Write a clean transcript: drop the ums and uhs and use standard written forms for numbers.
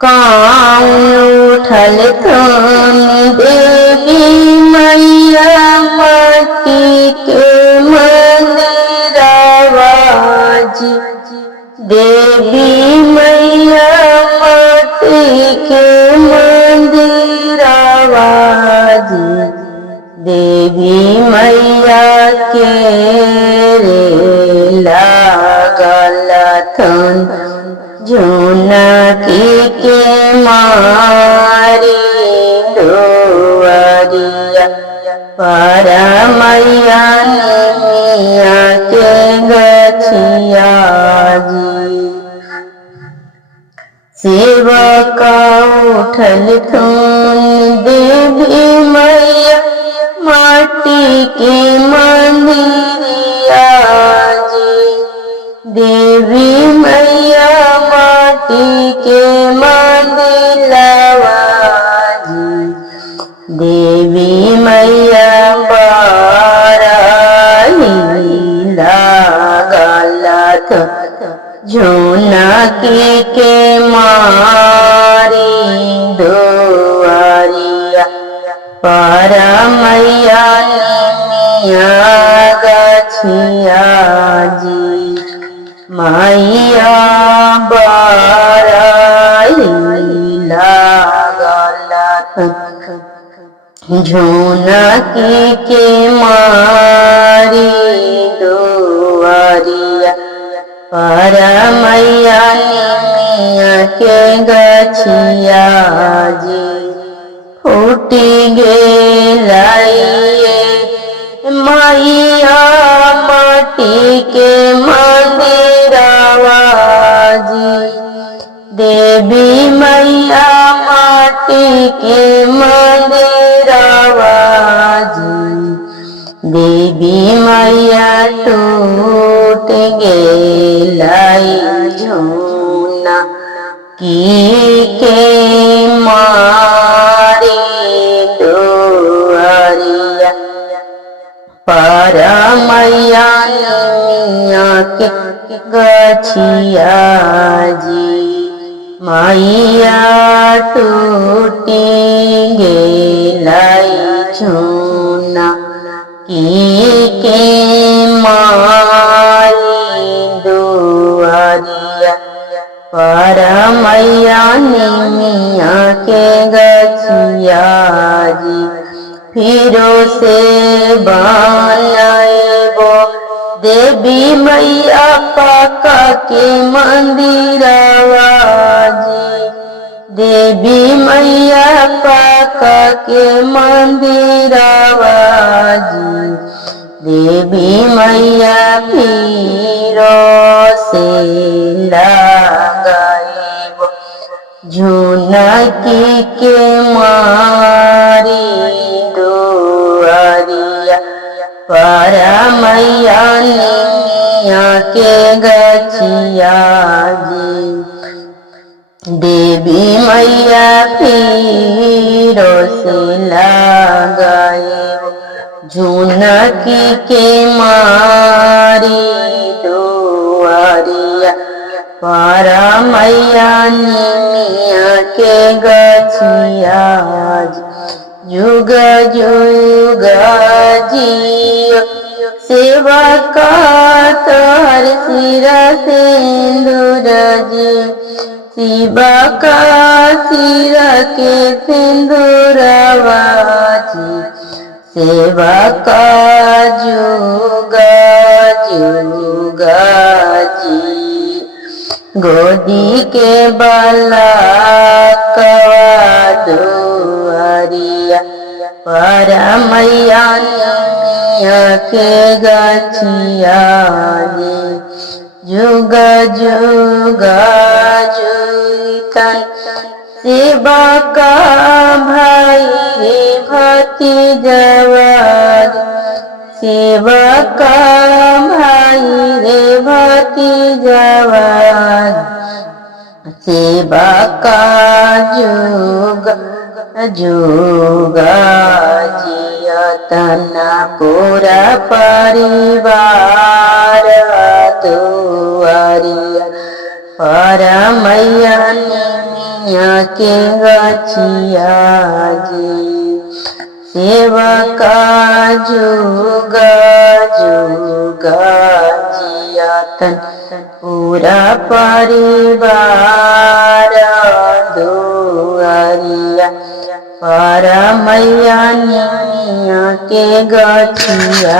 कौन उठल तुम देवी मैया माटी के मंदिरवा जी। देवी मैया माटी के मंदिरवा जी। देवी मैया के रे लागल थन झुनकी के मारी दुआरिया पर मैया निमिया के गछिया जी। सेवक उठल थुन देवी मैया माटी के मंदिरिया जी। देवी मैया माटी के मंदिरवा जी। देवी मैया बारही लागल झुनकी के मारी दुआरिया पर मैया निमिया गछिया जी। मैया बारही लागल झुनकी के मारी दुआरिया पर मैया निमिया के गछिया जी। फूटी गेलाइए मैया माटी के मंदिरवा जी। देवी मैया माटी के मंदिरवा जी। देवी मैया टूट गेलाई झुना की के मारी दुआरिया पर मैया निमिया के गछिया जी। मैया टूटी गेलाई झुना की के मारी दुआरिया पर मैया निमिया के गछिया जी। फिरो से बनाएबो देवी मैया पाका के मंदिरवा जी। देवी मैया पाका के मंदिरवा जी। देवी मैया फिरो से लगाएबो झुनकी के मारी दुआरिया पर मैया निमिया के गछिया जी। देवी मैया फिरो से लगाएबो झुनकी के मारी दुआरिया पर मैया निमिया के गछिया जी। जुग जुग जियो सेवा का तोहर सिर सिंदूर जी। शिवा का सिर के सिंदूरवा जी। सेवा का जुग जुग जी। गोदी के बालकवा दुआरिया पर मैया निमिया के गछिया जी। जुग जुग जुतन सेवा का भाई रे भतीजवा जी। सेवा का भाई रे भतीजवा जी। सेवा का जुग जुग जियतना पूरा परिवार दुआरिया पर मैया निमिया के गछिया जी सेवका जुगा जुगा जियातन पूरा परिवार दुआरिया पर मैया के गछिया